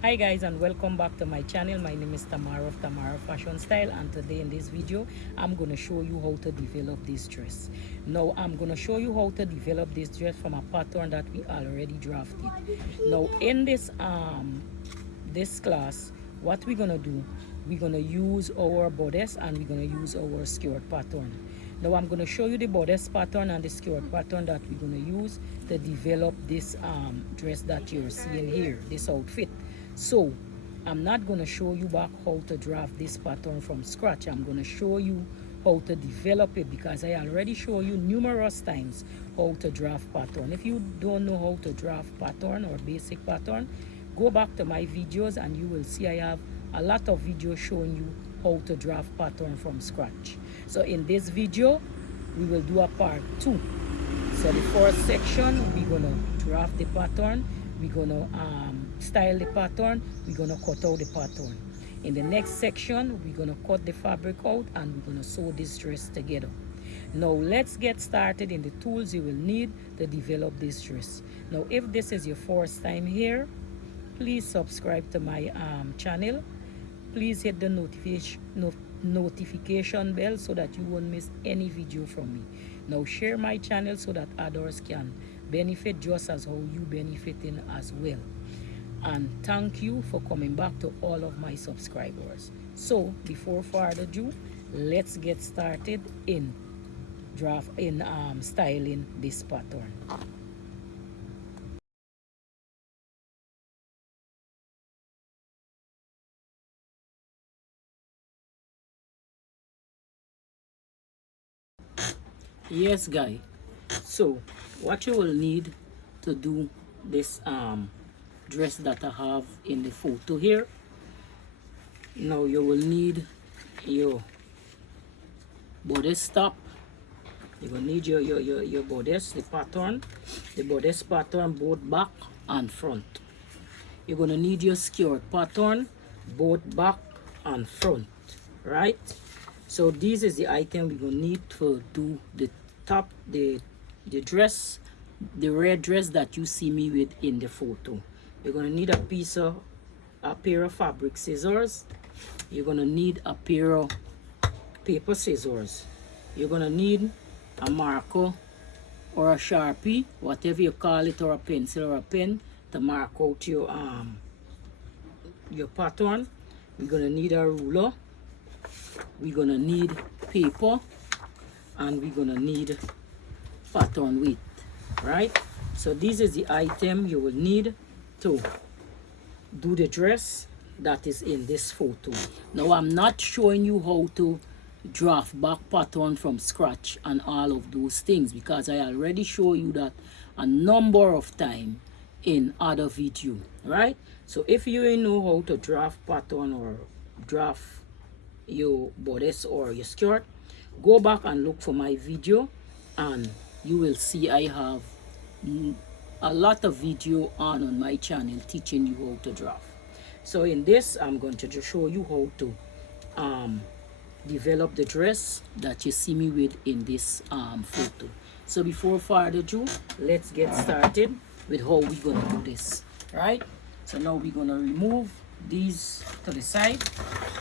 Hi guys, and welcome back to my channel. My name is Tamara of Tamara Fashion Style, and today in this video I'm going to show you how to develop this dress. Now I'm going to show you how to develop this dress from a pattern that we already drafted. Now in this class, what we're going to do, we're going to use our bodice and we're going to use our skirt pattern. Now I'm going to show you the bodice pattern and the skirt pattern that we're going to use to develop this dress that you're seeing here, this outfit. So I'm not going to show you back how to draft this pattern from scratch. I'm going to show you how to develop it because I already show you numerous times how to draft pattern. If you don't know how to draft pattern or basic pattern, go back to my videos and you will see I have a lot of videos showing you how to draft pattern from scratch. So in this video we will do a part 2. So the first section we're gonna draft the pattern, we're gonna style the pattern, we're gonna cut out the pattern. In the next section we're gonna cut the fabric out and we're gonna sew this dress together. Now let's get started in the tools you will need to develop this dress. Now if this is your first time here, please subscribe to my channel. Please hit the notification bell so that you won't miss any video from me. Now share my channel so that others can benefit just as how you benefiting as well. And thank you for coming back to all of my subscribers. So before further ado, let's get started in styling this pattern. Yes guy, so what you will need to do this dress that I have in the photo here, now you will need your bodice top. You will need your bodice, the bodice pattern both back and front. You're gonna need your skirt pattern both back and front, right? So this is the item we're gonna need to do the top, the dress, the red dress that you see me with in the photo. You're gonna need a pair of fabric scissors. You're gonna need a pair of paper scissors. You're gonna need a marker or a Sharpie, whatever you call it, or a pencil or a pen to mark out your pattern. We're gonna need a ruler. We're gonna need paper, and we're gonna need pattern width, right? So this is the item you will need to do the dress that is in this photo. Now I'm not showing you how to draft back pattern from scratch and all of those things because I already show you that a number of times in other video, right? So if you know how to draft pattern or draft your bodice or your skirt, go back and look for my video and you will see I have a lot of video on my channel teaching you how to draft. So in this I'm going to just show you how to develop the dress that you see me with in this photo. So before further ado, let's get started with how we're gonna do this, right? So now we're gonna remove these to the side.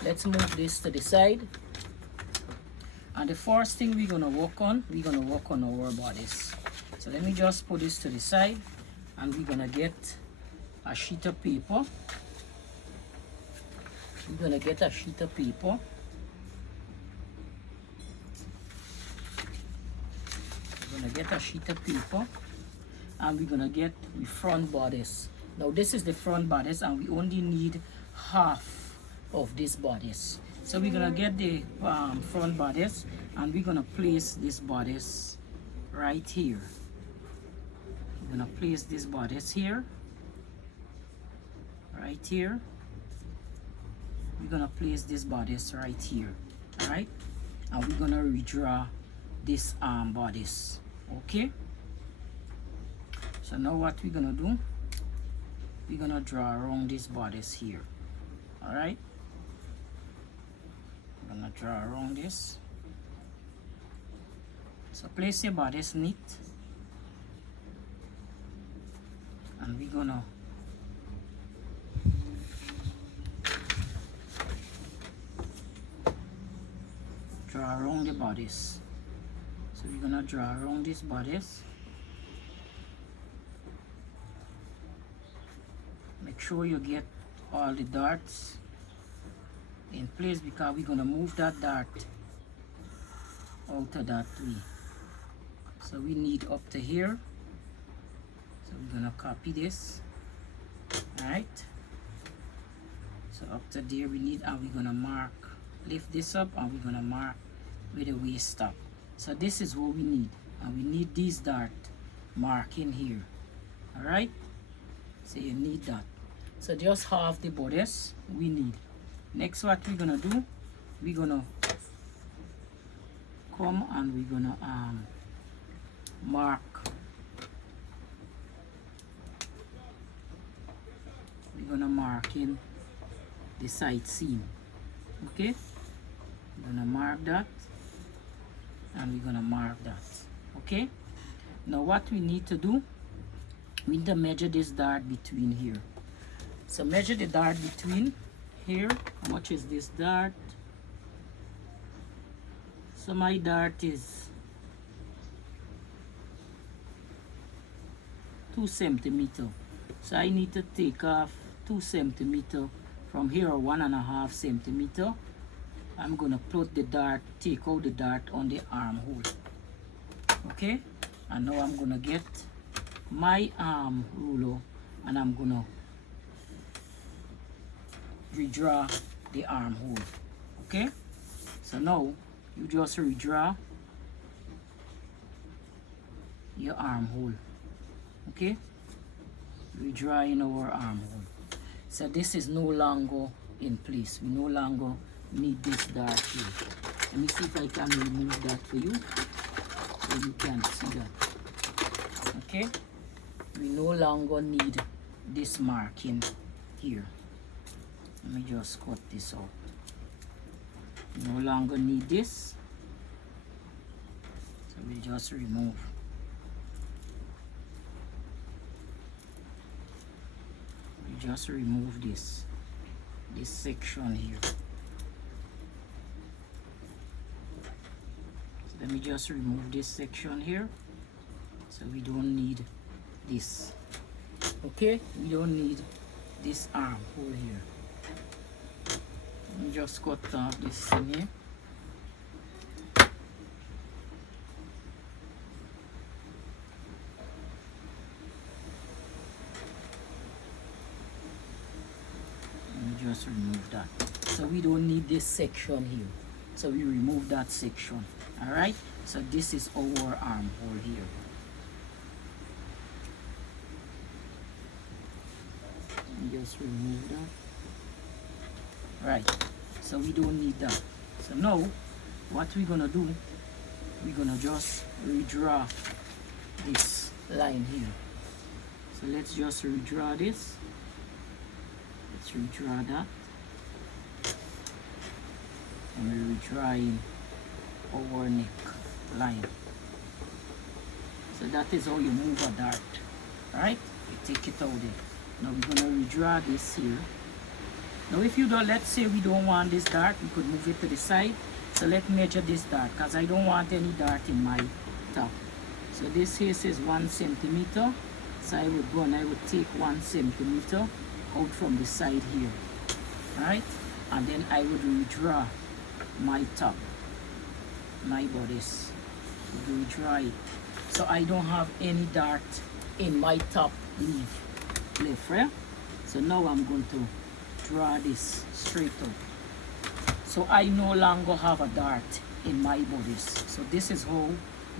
Let's move this to the side. And the first thing we're gonna work on our bodice. So let me just put this to the side and we're gonna get a sheet of paper. We're gonna get a sheet of paper. We're gonna get a sheet of paper and we're gonna get the front bodice. Now this is the front bodice and we only need half of this bodice. So we're gonna get the front bodice and we're gonna place this bodice right here. We're gonna place this bodice here, right here. We're gonna place this bodice right here, all right? And we're gonna redraw this bodice, okay? So now what we're gonna do, we're gonna draw around this bodice here, all right? We're gonna draw around this. So place your bodice neat and we're gonna draw around the bodice. So we're gonna draw around this bodice. Make sure you get all the darts in place, because we're gonna move that dart out of that way. So we need up to here. So we're gonna copy this. Alright. So up to there we need, and we're gonna mark, lift this up, and we're gonna mark where the waist stop. So this is what we need, and we need these dart marking here. Alright. So you need that. So just half the bodice we need. Next, what we're gonna do, we're gonna come and we're gonna mark. We're gonna mark in the side seam. Okay, we're gonna mark that, and we're gonna mark that. Okay, now what we need to do, we need to measure this dart between here. So measure the dart between here. How much is this dart? So my dart is 2 centimeters. So I need to take off 2 centimeters from here, 1.5 centimeters. I'm gonna put the dart, take out the dart on the armhole. Okay, and now I'm gonna get my arm ruler, and I'm gonna redraw the armhole. Okay, so now you just redraw your armhole. Okay, redraw in our armhole. So this is no longer in place. We no longer need this dart here. Let me see if I can remove that for you so you can see that. Okay, we no longer need this marking here. Let me just cut this out. No longer need this. So we just remove. We just remove this section here. So let me just remove this section here. So we don't need this. Okay, we don't need this armhole here. Just cut off this thing here. And just remove that. So we don't need this section here. So we remove that section. Alright? So this is our armhole here. And just remove that. Right, so we don't need that. So now what we're gonna do, we're gonna just redraw this line here. So let's just redraw this. Let's redraw that, and we're redrawing our neck line. So that is how you move a dart. Right, you take it out there. Now we're gonna redraw this here. Now if you don't, let's say we don't want this dart, we could move it to the side. So let's measure this dart, because I don't want any dart in my top. So this here says 1 centimeter. So I would go and I would take 1 centimeter out from the side here. Right? And then I would redraw my top, my bodice. Redraw it. So I don't have any dart in my top leaf left, right? So now I'm going to draw this straight out. So I no longer have a dart in my bodice. So this is how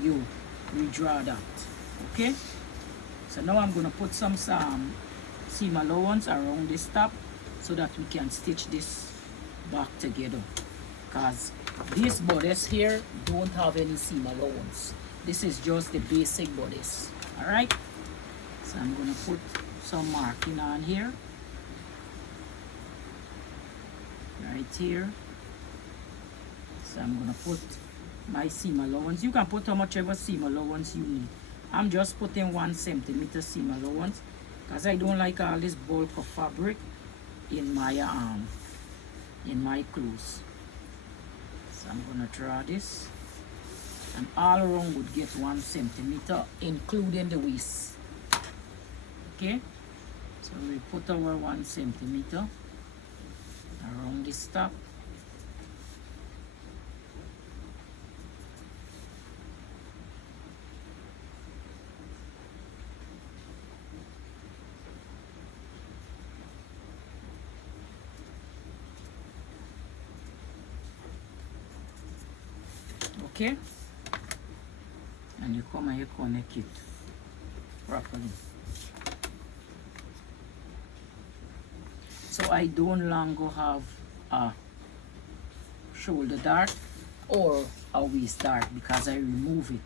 you redraw that. Okay? So now I'm going to put some seam allowance around this top so that we can stitch this back together. Because this bodice here don't have any seam allowance. This is just the basic bodice. Alright? So I'm going to put some marking on here. Right here. So I'm gonna put my seam allowance. You can put how much ever seam allowance you need. I'm just putting 1 centimeter seam allowance because I don't like all this bulk of fabric in my clothes. So So I'm gonna draw this, and all around would get 1 centimeter, including the waist. Okay, so we put our 1 centimeter around this top. Okay, and you come and you connect it properly. So I don't longer have a shoulder dart or a waist dart because I remove it,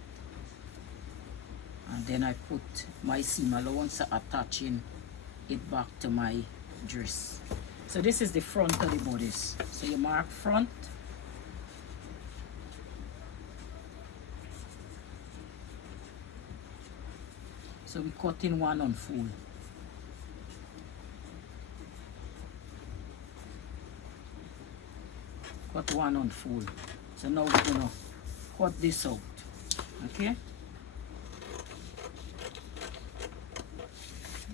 and then I put my seam allowance attaching it back to my dress. So this is the front of the bodice. So you mark front, so we cut in 1 on full. Cut 1 on full. So now we're gonna cut this out. Okay? I'm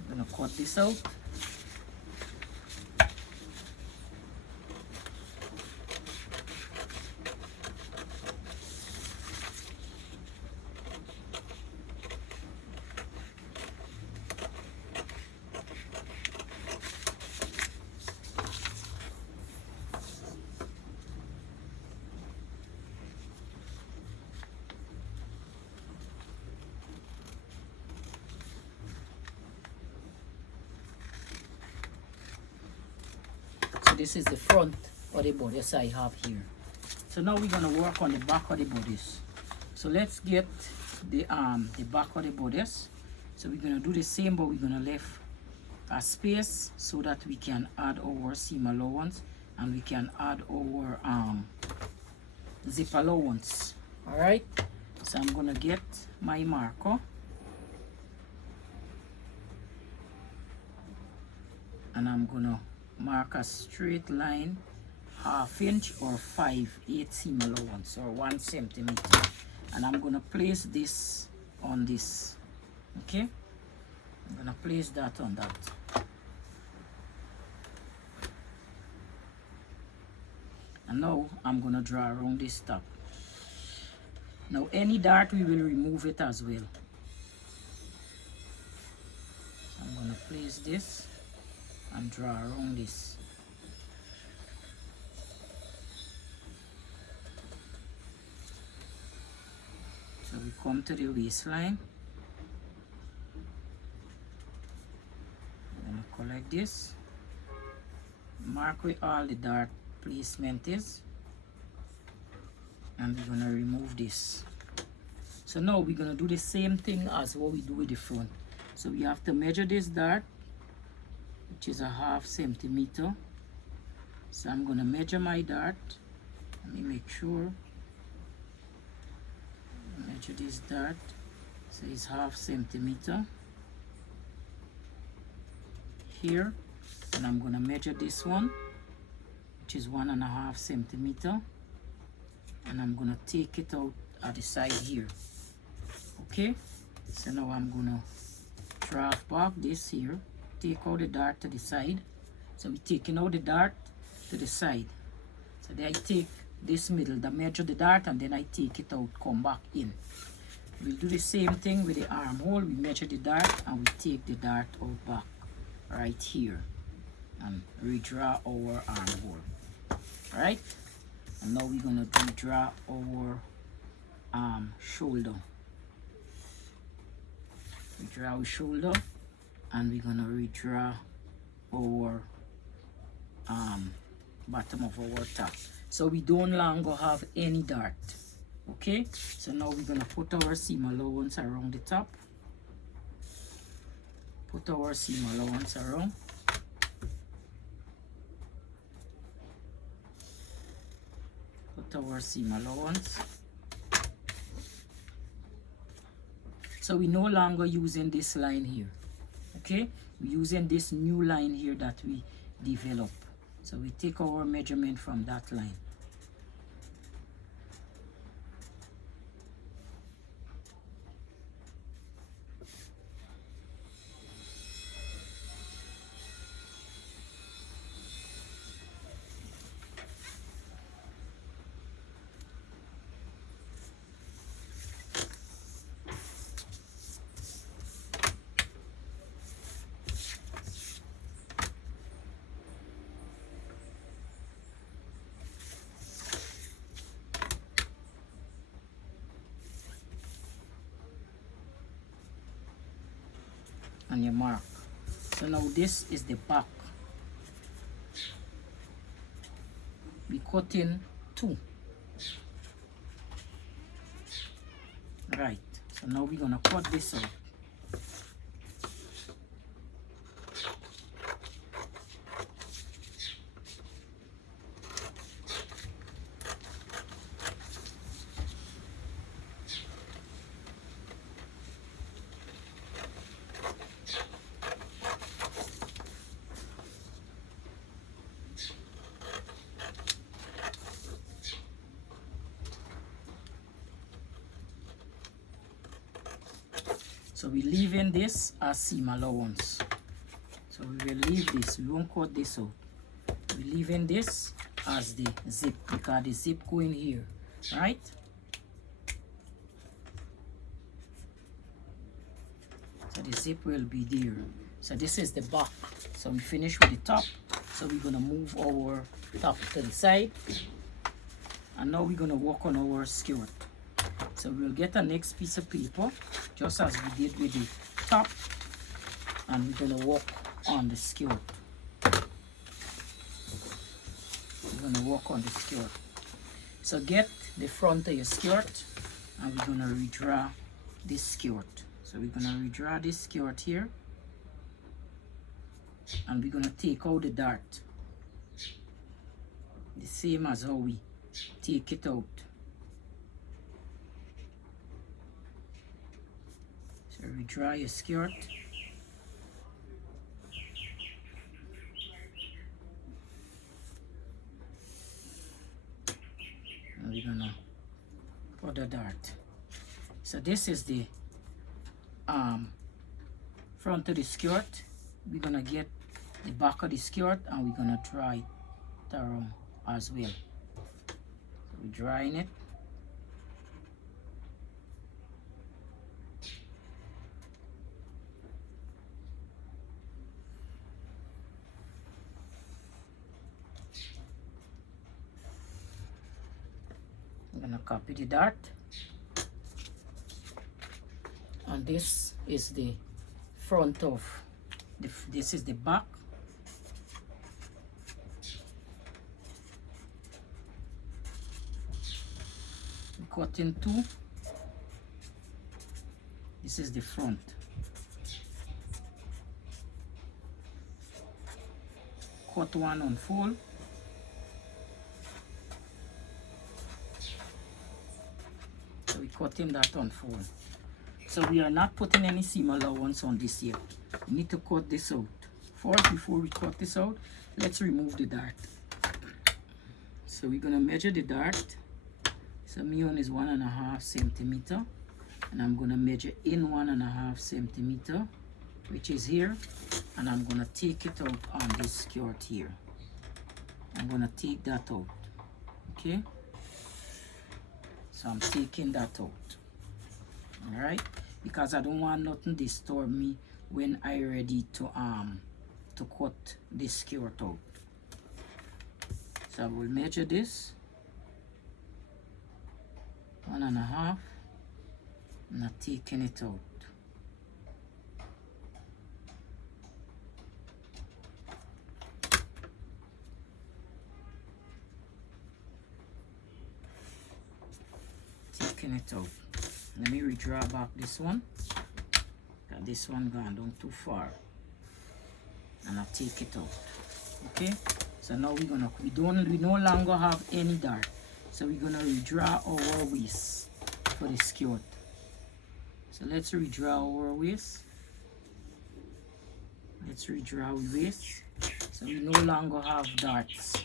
gonna cut this out. This is the front of the bodice I have here. So now we're gonna work on the back of the bodice. So let's get the back of the bodice. So we're gonna do the same, but we're gonna leave a space so that we can add our seam allowance and we can add our zip allowance. All right. So I'm gonna get my marker, and I'm gonna mark a straight line, 1/2 inch or 5/8 seam allowance or 1 centimeter, and I'm gonna place this on this. Okay, I'm gonna place that on that. And now I'm gonna draw around this top. Now any dart we will remove it as well. So I'm gonna place this and draw around this. So we come to the waistline. I'm gonna collect this, mark where all the dart placement is, and we're gonna remove this. So now we're gonna do the same thing as what we do with the front. So we have to measure this dart, which is a 1/2 centimeter. So I'm gonna measure my dart. Let me make sure. Measure this dart. So it's 1/2 centimeter here, and I'm gonna measure this one, which is 1.5 centimeter, and I'm gonna take it out at the side here. Okay, so now I'm gonna draft back this here, take out the dart to the side. So we're taking out the dart to the side. So then I take this middle, I measure the dart, and then I take it out, come back in. We'll do the same thing with the armhole. We measure the dart and we take the dart out back right here and redraw our armhole. Alright, and now we're gonna redraw our shoulder. Redraw our shoulder, and we're gonna redraw our bottom of our top. So we don't longer have any dart. Okay, so now we're gonna put our seam allowance around the top. Put our seam allowance around. Put our seam allowance. So we're no longer using this line here. Okay, we're using this new line here that we develop. So we take our measurement from that line. on your mark. So now this is the back. We cut in 2. Right, so now we're gonna cut this out. So we leave in this as seam allowance. So we will leave this, we won't cut this out. We leave in this as the zip because the zip go in here, right? So the zip will be there. So this is the back. So we finish with the top. So we're gonna move our top to the side. And now we're gonna work on our skirt. So we'll get a next piece of paper, just as we did with the top, and we're gonna work on the skirt. We're gonna work on the skirt. So get the front of your skirt, and we're gonna redraw this skirt. So we're gonna redraw this skirt here, and we're gonna take out the dart, the same as how we take it out. So redraw your skirt. And we're gonna put the dart. So this is the front of the skirt. We're gonna get the back of the skirt and we're gonna draw it around as well. So we're drawing it. I'm gonna copy the dart, and this is the front of this is the back. We cut in 2. This is the front. Cut 1 on fold. So we cut him that on fold. So we are not putting any seam allowance on this yet. We need to cut this out. First, before we cut this out, let's remove the dart. So we're gonna measure the dart. So my own is 1.5 centimeter, and I'm gonna measure in 1.5 centimeter, which is here, and I'm gonna take it out on this skirt here. I'm gonna take that out, okay? So I'm taking that out, all right? Because I don't want nothing disturb me when I ready to cut this skirt out. So I will measure this 1.5. I'm not taking it out. Taking it out. Let me redraw back this one. Got this one gone down too far. And I'll take it out. Okay? So now we no longer have any dart. So we're gonna redraw our waist for the skirt. So let's redraw our waist. Let's redraw our waist. So we no longer have darts.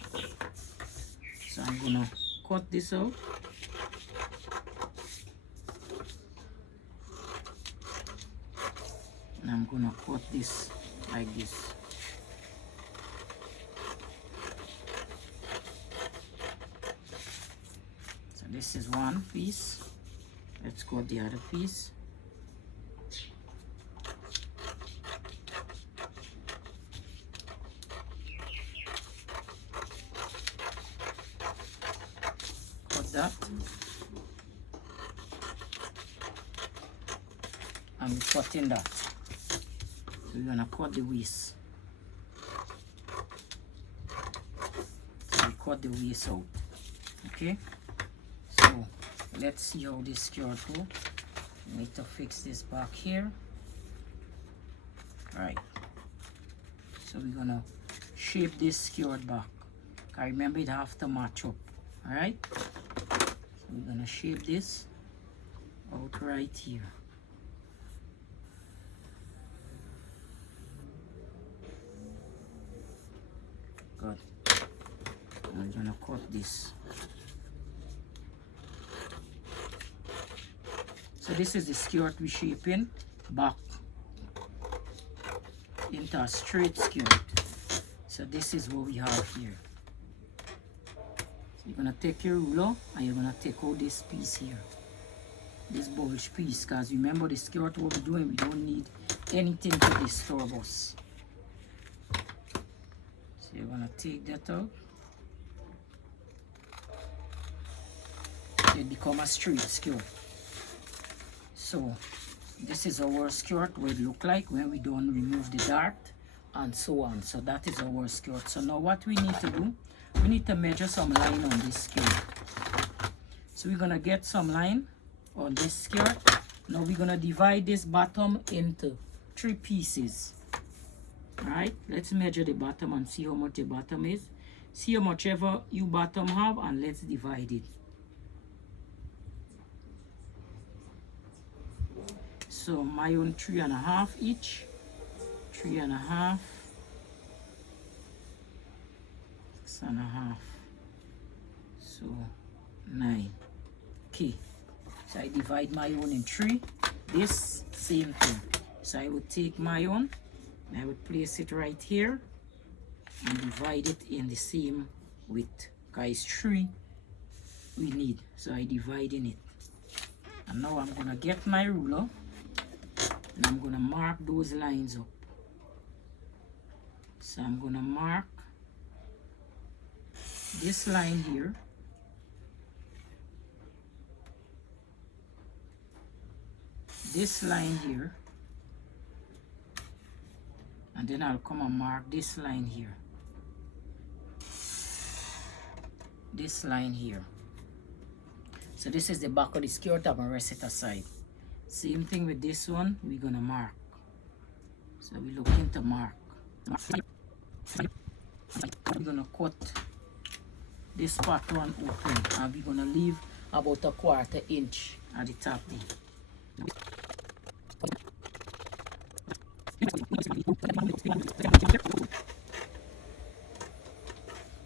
So I'm gonna cut this out. And I'm gonna cut this like this. So this is one piece. Let's cut the other piece. Cut that. And we're cutting that. So we're gonna cut the waist. So we cut the waist out. Okay. So let's see how this skirt go. We need to fix this back here. Right. So we're gonna shape this skirt back. I remember it have to match up. Alright? So we're gonna shape this out right here. Good. And we're gonna cut this. So this is the skirt we shaping back into a straight skirt. So this is what we have here. So you're gonna take your ruler and you're gonna take out this piece here, this bulge piece, because remember the skirt what we're doing, we don't need anything to disturb us. So you're gonna take that out. It become a straight skirt. So this is our skirt, what it look like when we don't remove the dart and so on. So that is our skirt. So now what we need to do, we need to measure some line on this skirt. So we're gonna get some line on this skirt. Now we're gonna divide this bottom into 3 pieces. Right? Let's measure the bottom and see how much the bottom is. See how much ever you bottom have and let's divide it. So my own 3.5 each, 3.5, 6.5, so 9. Okay, so I divide my own in 3. This same thing. So I would take my own, and I would place it right here and divide it in the same width. Guys, 3 we need, so I divide in it. And now I'm gonna get my ruler. And I'm going to mark those lines up. So I'm going to mark this line here. This line here. And then I'll come and mark this line here. This line here. So this is the back of the skirt. I'm going to rest it aside. Same thing with this one, we're gonna mark. So we're looking to mark. We're gonna cut this part one open and we're gonna leave about 1/4 inch at the top there.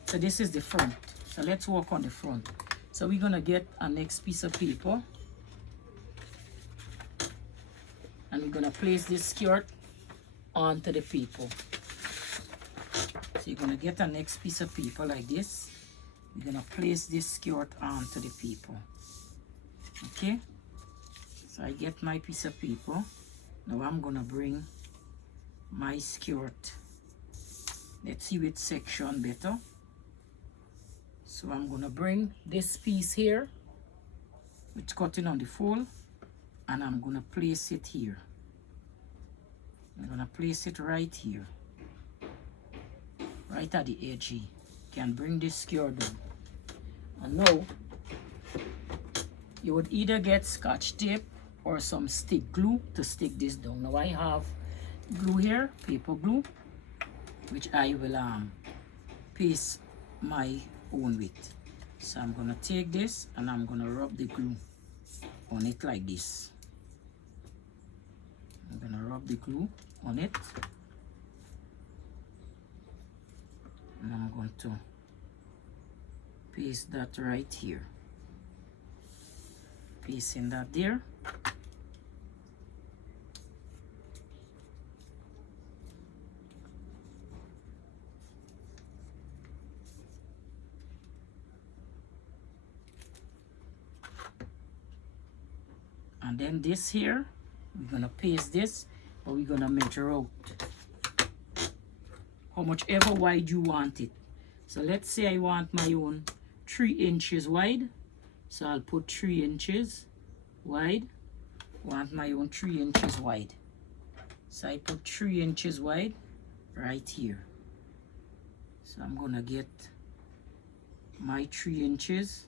So this is the front. So let's work on the front. So we're gonna get a next piece of paper. And we're gonna place this skirt onto the paper. So you're gonna get a next piece of paper like this. You're gonna place this skirt onto the paper. Okay? So I get my piece of paper. Now I'm gonna bring my skirt. Let's see which section better. So I'm gonna bring this piece here, which cutting on the fold, and I'm gonna place it here. I'm gonna place it right here, right at the edge here. Can bring this skirt down. And now you would either get Scotch tape or some stick glue to stick this down. Now I have glue here, paper glue, which I will paste my own with. So I'm gonna take this and I'm gonna rub the glue on it like this. I'm gonna rub the glue on it, and I'm going to paste that right here. Pasting that there. And then this here, we're gonna paste this, but we're gonna measure out how much ever wide you want it. So let's say I want my own 3 inches wide. So I'll put 3 inches wide. Want my own 3 inches wide. So I put 3 inches wide right here. So I'm gonna get my 3 inches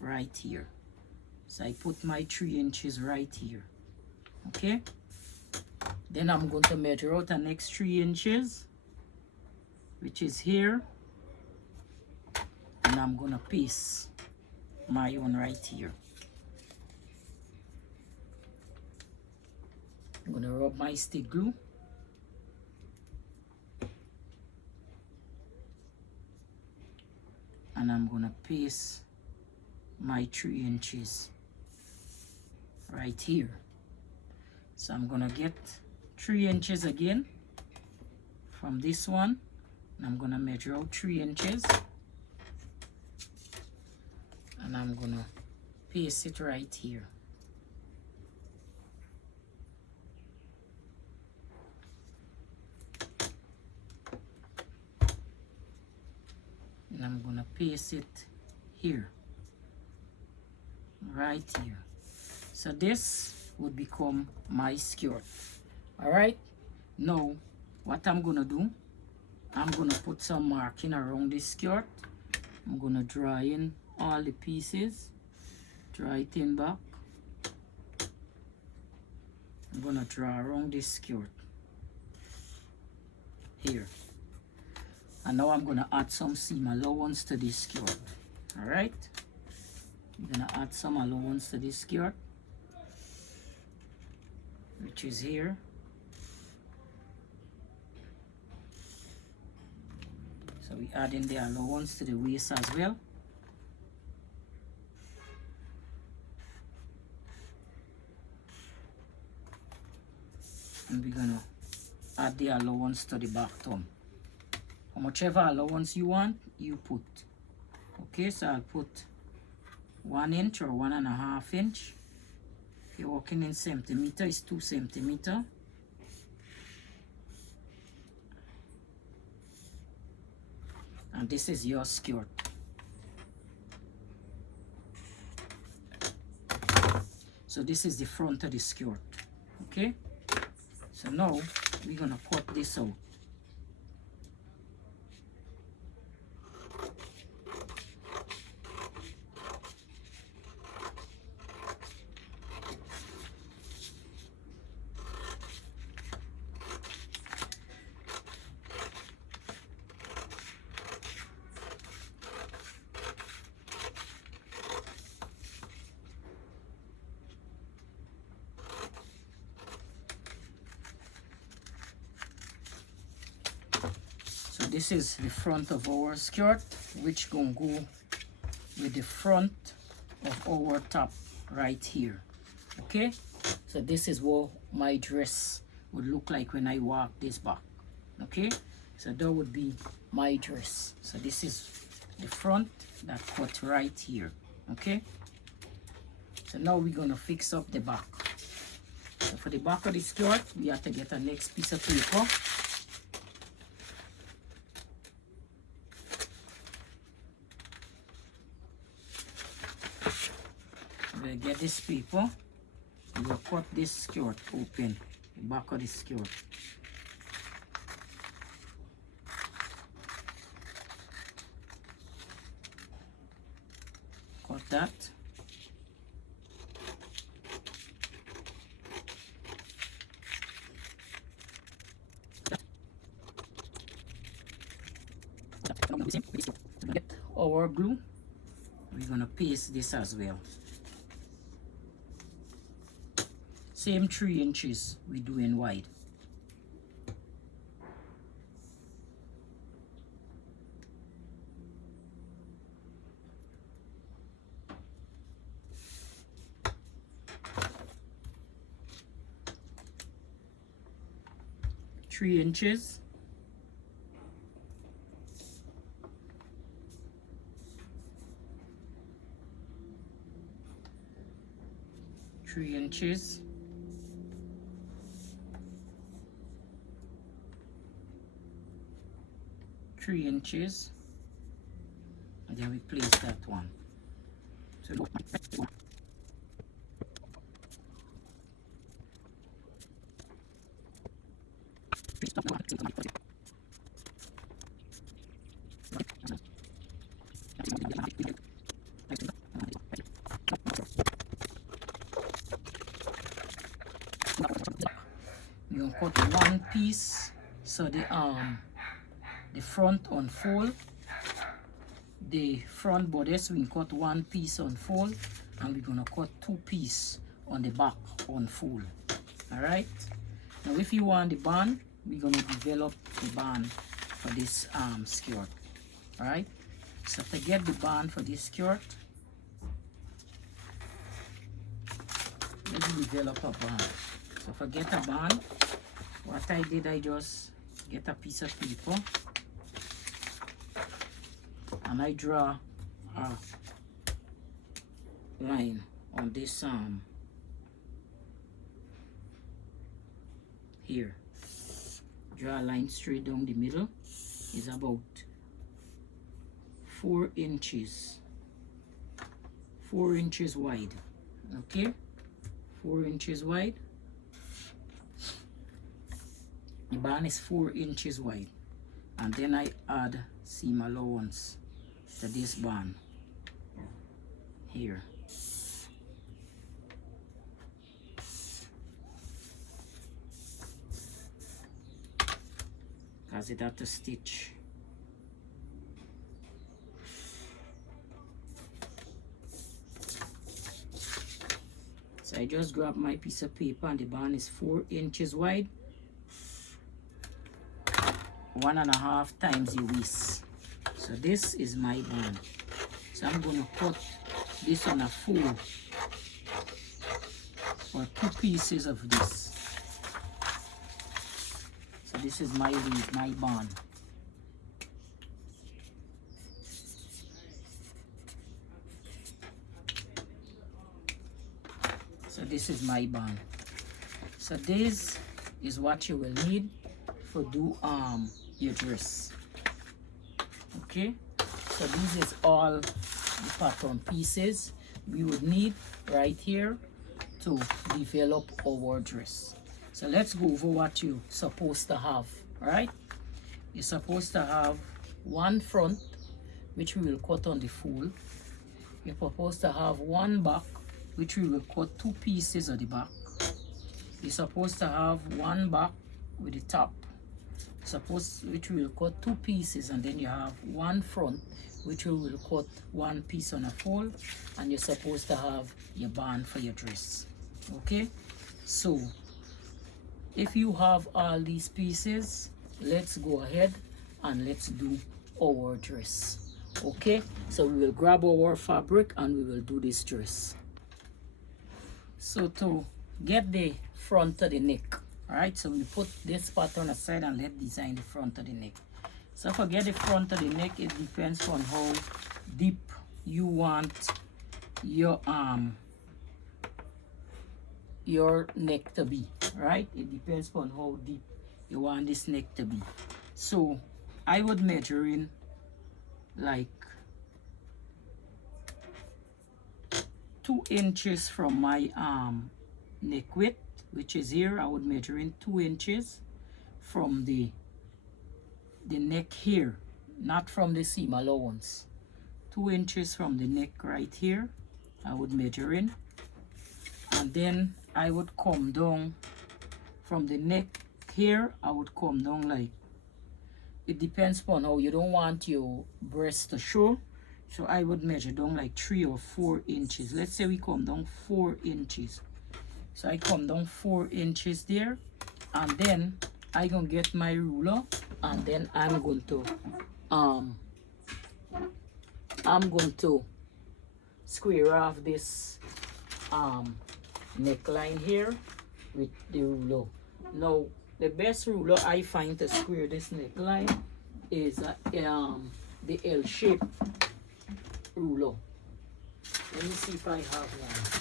right here. So I put my 3 inches right here. Okay, then I'm going to measure out the next 3 inches, which is here, and I'm gonna paste my own right here. I'm gonna rub my stick glue. And I'm gonna paste my 3 inches right here. So I'm gonna get 3 inches again from this one, and I'm gonna measure out 3 inches, and I'm gonna paste it right here. And I'm gonna paste it here, right here. So this would become my skirt. All right, now what I'm gonna do, I'm gonna put some marking around this skirt. I'm gonna draw in all the pieces, draw it in back. I'm gonna draw around this skirt here. And now I'm gonna add some seam allowance to this skirt. All right, I'm gonna add some allowance to this skirt, which is here. So we add in the allowance to the waist as well. And we're gonna add the allowance to the back thumb. How much ever allowance you want, you put. Okay, so I'll put 1 inch or 1.5 inch. If you're working in centimeter, it's 2 centimeter. And this is your skirt. So this is the front of the skirt. Okay, so now we're gonna cut this out. So this is the front of our skirt, which gonna go with the front of our top right here. Okay, so this is what my dress would look like when I walk this back. Okay, so that would be my dress. So this is the front that cut right here. Okay, so now we're gonna fix up the back. So for the back of the skirt, we have to get a next piece of paper. We'll get this paper. We'll cut this skirt open, the back of the skirt. Cut that. Our glue, we're gonna paste this as well. Same 3 inches we do in wide. Three inches. Three inches. 3 inches, and then we place that one. So We're gonna cut one piece so the front unfold. The front bodice we cut one piece unfold, and we're gonna cut two pieces on the back unfold. All right. Now, if you want the band, we're gonna develop the band for this skirt. All right. So to get the band for this skirt, let's develop a band. So forget a band. What I did, I just get a piece of paper and I draw a line on this here. Draw a line straight down the middle. Is about 4 inches. 4 inches wide. Okay, 4 inches wide. The band is 4 inches wide, and then I add seam allowance to this band here. Because it had to stitch. So I just grab my piece of paper, and the band is 4 inches wide. 1.5 times the waist. So this is my band. So I'm going to cut this on a fold for 2 pieces of this. So this is my waist, my band. So this is my band. So this is what you will need for do your dress. Okay, so this is all the pattern pieces we would need right here to develop our dress. So let's go over what you're supposed to have. Right, you're supposed to have one front, which we will cut on the fold. You're supposed to have one back, which we will cut 2 pieces of the back. You're supposed to have one back with the top, which we will cut 2 pieces, and then you have one front, which we will cut 1 piece on a fold, and you're supposed to have your band for your dress. Okay, so if you have all these pieces, let's go ahead and let's do our dress. Okay, so we will grab our fabric and we will do this dress. So to get the front of the neck, all right, so we put this pattern aside and let's design the front of the neck. So forget the front of the neck, it depends on how deep you want your neck to be, right? It depends on how deep you want this neck to be. So I would measure in like 2 inches from my neck width, which is here. I would measure in 2 inches from the neck here, not from the seam allowance. 2 inches from the neck right here, I would measure in, and then I would come down from the neck here. I would come down like, it depends upon how you don't want your breast to show. So I would measure down like 3 or 4 inches. Let's say we come down 4 inches. So I come down 4 inches there, and then I gonna get my ruler, and then I'm going to square off this neckline here with the ruler. Now the best ruler I find to square this neckline is the L-shape ruler. Let me see if I have one.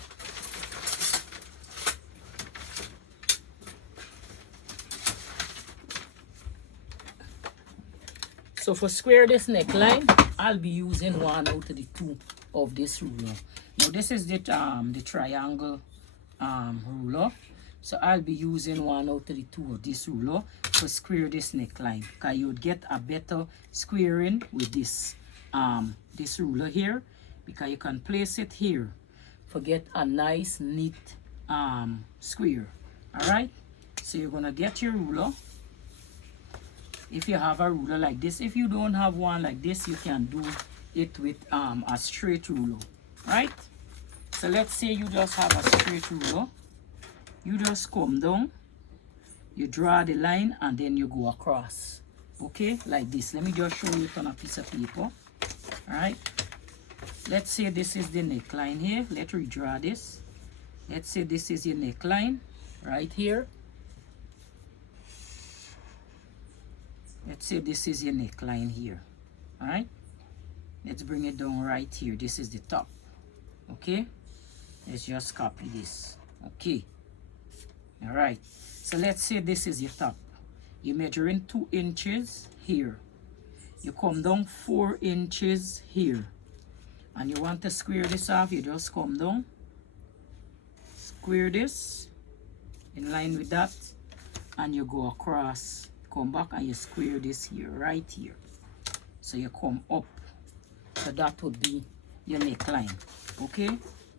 So for square this neckline, I'll be using one out of the 2 of this ruler. Now this is the triangle ruler. So I'll be using one out of the 2 of this ruler to square this neckline, because you would get a better squaring with this this ruler here, because you can place it here for get a nice neat square. All right, So you're gonna get your ruler. If you have a ruler like this, if you don't have one like this, you can do it with a straight ruler, right? So let's say you just have a straight ruler. You just come down, you draw the line, and then you go across, okay, like this. Let me just show you it on a piece of paper. All right, let's say this is the neckline here. Let's redraw this. Let's say this is your neckline right here. Let's say this is your neckline here. All right, let's bring it down right here. This is the top, okay. Let's just copy this, okay. All right, so let's say this is your top. You're measuring 2 inches here. You come down 4 inches here, and you want to square this off. You just come down, square this in line with that, and you go across, come back, and you square this here, right here. So you come up. So that would be your neckline, okay.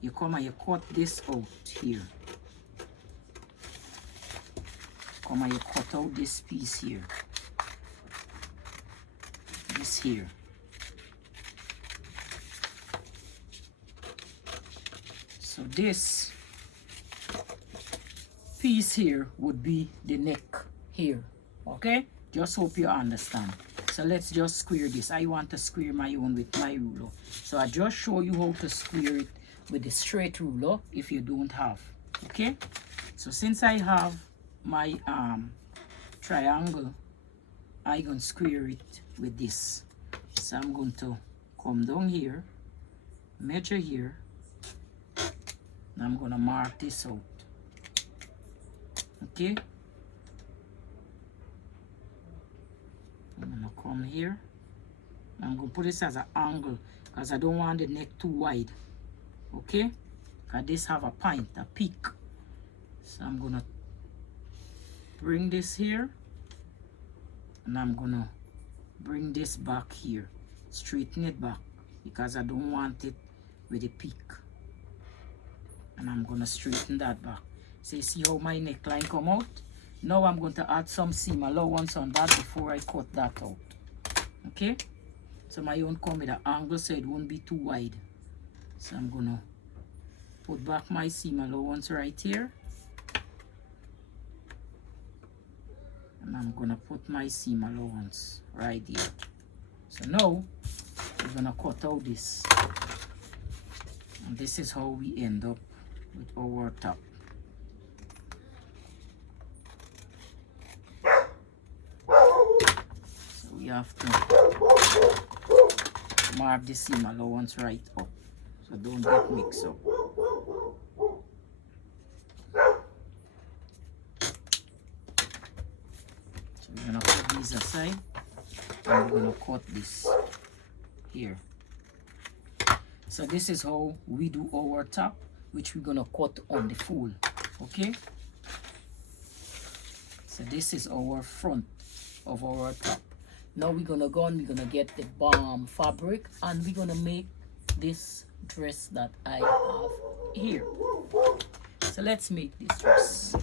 You come and you cut this out here. Come and you cut out this piece here. This here. So this piece here would be the neck here. Okay? Just hope you understand. So let's just square this. I want to square my own with my ruler. So I just show you how to square it with the straight ruler if you don't have. Okay? So since I have my triangle, I'm going to square it with this. So I'm going to come down here, measure here, and I'm going to mark this out. Okay? I'm going to come here. I'm going to put this as an angle because I don't want the neck too wide. Okay? Because this have a point, a peak. So I'm going to bring this here, and I'm gonna bring this back here, straighten it back because I don't want it with a peak, and I'm gonna straighten that back. So you see how my neckline come out? Now I'm going to add some seam allowance on that before I cut that out. Okay, so my own come with an angle so it won't be too wide. So I'm gonna put back my seam allowance right here. And I'm gonna put my seam allowance right here. So now we're gonna cut out this, and this is how we end up with our top. So we have to mark the seam allowance right up, so don't get mixed up. We're gonna put these aside, and we're gonna cut this here. So this is how we do our top, which we're gonna cut on the fold. Okay, so this is our front of our top. Now we're gonna go and we're gonna get the balm fabric, and we're gonna make this dress that I have here. So let's make this dress.